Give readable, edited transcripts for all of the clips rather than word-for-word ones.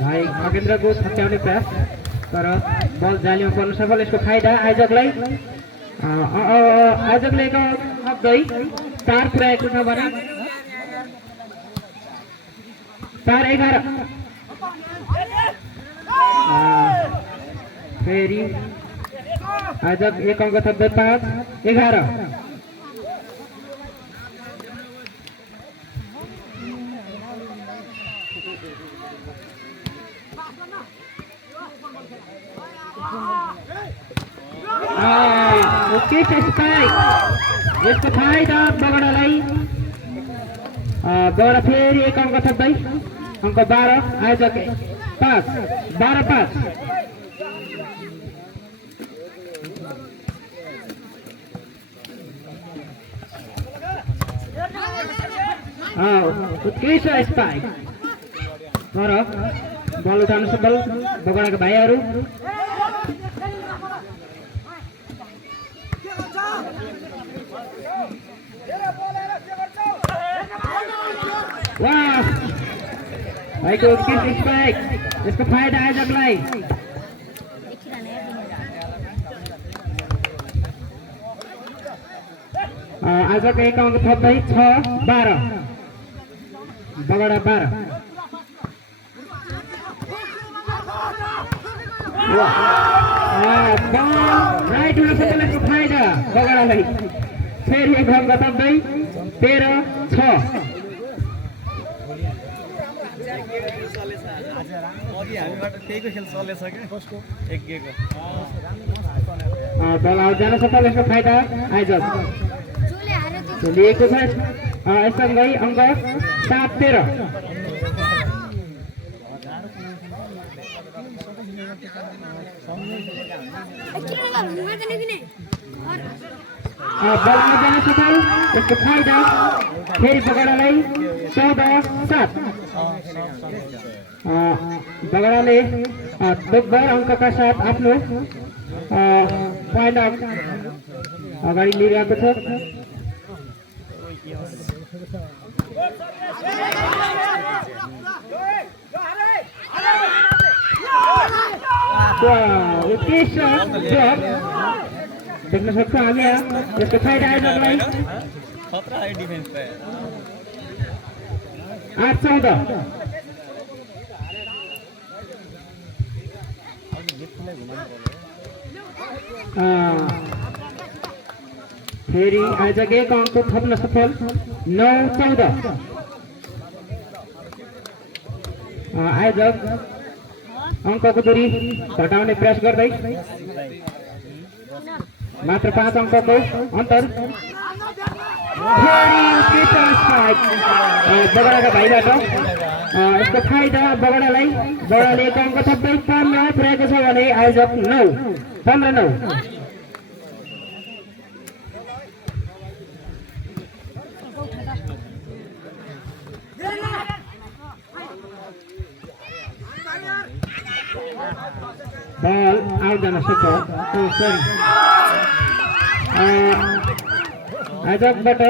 भाइ खगेन्द्रको छट्याउने प्रयास तर बल जालीमा पर्न सफल। यसको फाइदा आयोजकलाई आयोजकले हप्दै चार पुर्याएको छ भने चार 11 फेरि आयोजक एक अङ्क थप्दै 5-11। यसको फाइदा बगडालाई बगडा फेरि एक अङ्क थप्दै अङ्क 12 आयोजक 5-12-5। उत्कृष्ट स्पाइक तर बल उठाउन सफल बगडाका भाइहरू। भाइको उत्कृष्ट स्पाइक यसको फाइदा आयोजकलाई। आयोजक एक अङ्क थप्दै 6-12 बगडा 12। राइट हुन सफल यसको फाइदा बगडालाई फेरि एक अङ्क थप्दै 13-6। बल आउट जान सफल यसको फाइदा आयोजक लिएको छ। यससँगै अङ्क 7-13। बलमा जान सफल यसको फाइदा फेरि बगडालाई 14-7। बगडाले दोब्बर अङ्कका साथ आफ्नो पोइन्ट अगाडि लिइरहेको छ। उत्कृष्ट देख्न सक्छौँ हामी यसको फाइदा आयोजकलाई 8-14। फेरि आयोजक एक अङ्क थप्न सफल 9-14। आयोजक अङ्कको दूरी घटाउने प्रयास गर्दै मात्र 5 अङ्कको अन्तर। बगडाका भाइबाट यसको फाइदा बगडालाई बगडाले एक अङ्क थप्दै 15 पुर्याएको छ भने आयोजक 15-9। बल आउट जान सक्छ। आयोजकबाट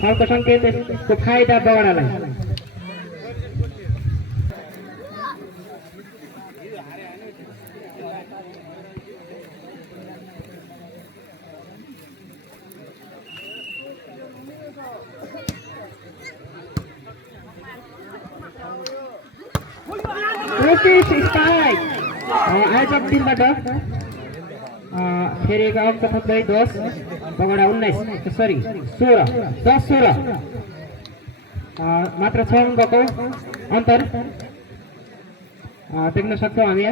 फलको सङ्केत यसको फाइदा बगडालाई। आयोजक टिमबाट फेरि एक अङ्क थप्दै 10 बगडा 16 मात्र 6 अङ्कको अन्तर देख्न सक्छौँ हामी।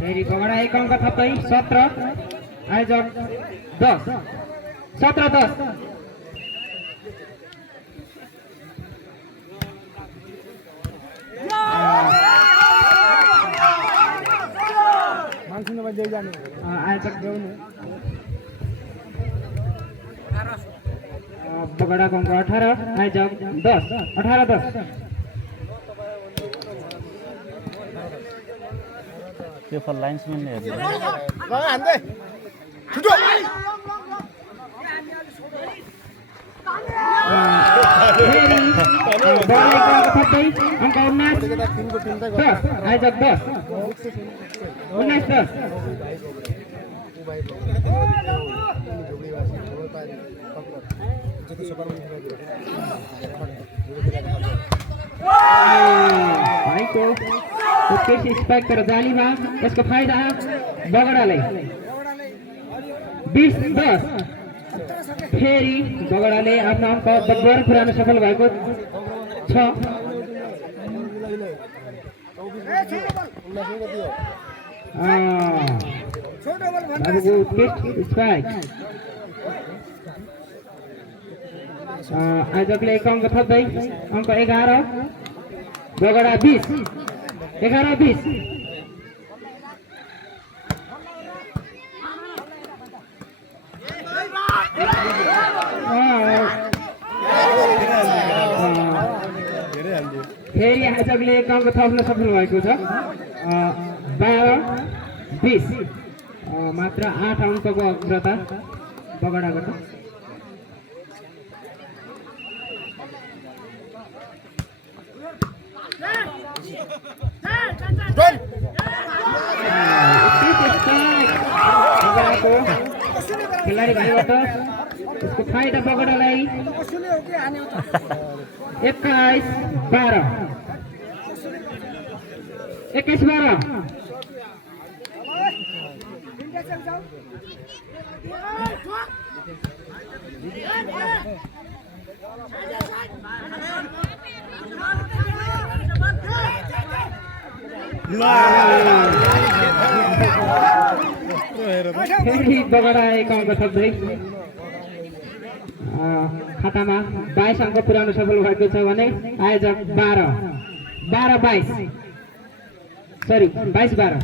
फेरि बगडा एक अङ्क थप्दै 17 आयोजक 10 17-10। आयोजक बगड़ा को अंक 18 आयोजक 10 18-10 यो फल लाइन्सम्यानले हेर्छ अंक 19 आयोजक 10 19-10 भाइको उत्कृष्ट स्पाइक तर जालीमा यसको फाइदा बगडालाई 20-10 फेरि बगडाले आफ्नो अङ्क बराबर पुर्याउन सफल भएको छ बाबुको उत्कृष्ट स्पाइक आयोजकले एक अङ्क थप्दै अङ्क 11 बगडा 20 11-20 फेरि आयोजकले एक अङ्क थप्न सफल भएको छ 12-20 मात्र 8 अङ्कको अग्रता बगडाबाट खेलाडी भाइबाट यसको फाइदा बगडालाई 21-12 फेरि बगडा एक अङ्क थप्दै खातामा 22 अङ्क पुर्याउन सफल भएको छ भने आयोजक 12-22 सरी 22-12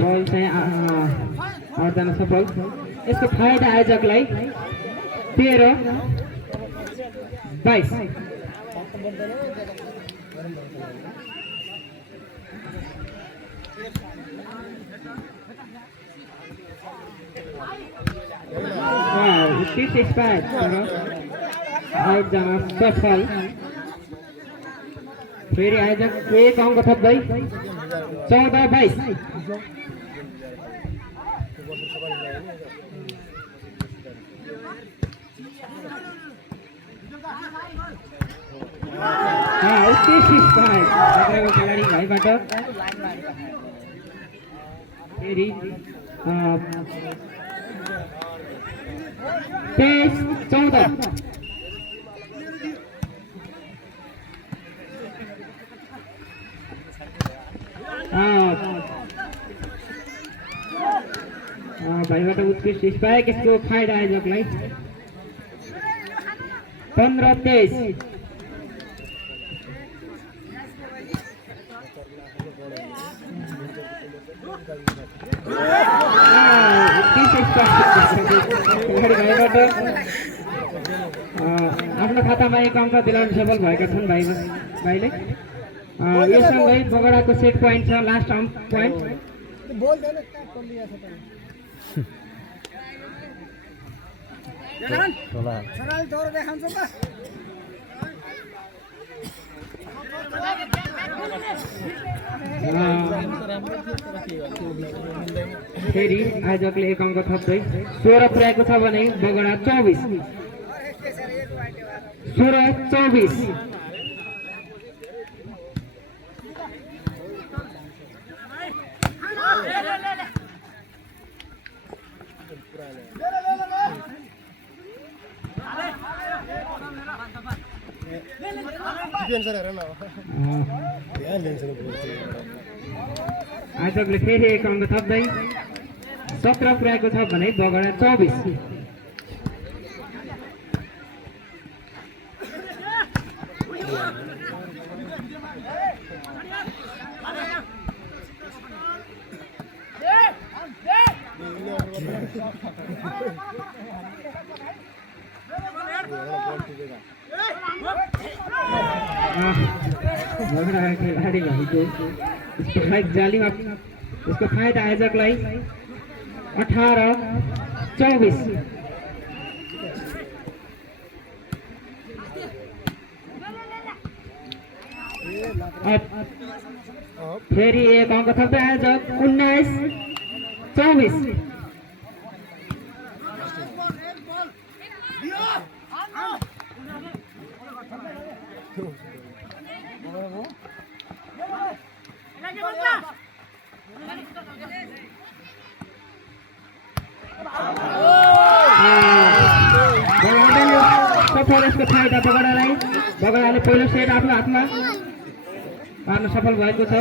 बल चाहिँ अर्जना सफल यसको फाइदा आयोजकलाई 13-22 उत्कृष्ट स्पाइक आयोजना सफल फेरि आयोजक एक अङ्क थप्दै 14-22 उत्कृष्ट स्पाइक खेलाडी भाइबाट फेरि 23-14 भाइबाट उत्कृष्ट स्पाइक यसको फाइदा आयोजकलाई 15-23 आफ्नो खातामा एक अङ्क दिलाउन सफल भएका छन् भाइले यो सँगै बगडाको सेट पोइन्ट छ लास्ट पोइन्ट फेरि आयोजकले एक अङ्क थप्दै 16 पुर्याएको छ भने बगडा 24 16-24 21-24 आयोजकले फेरि एक अङ्क थप्दै 17 पुर्याएको छ भने बगडा 24। खेलाडी भनेको जालीमा उसको फाइदा आयोजकलाई 18-24। फेरि एक अङ्क थप्दै आयोजक 19-24। यसको फाइदा बगडालाई, बगडाले पहिलो सेट आफ्नो हातमा पार्न सफल भएको छ।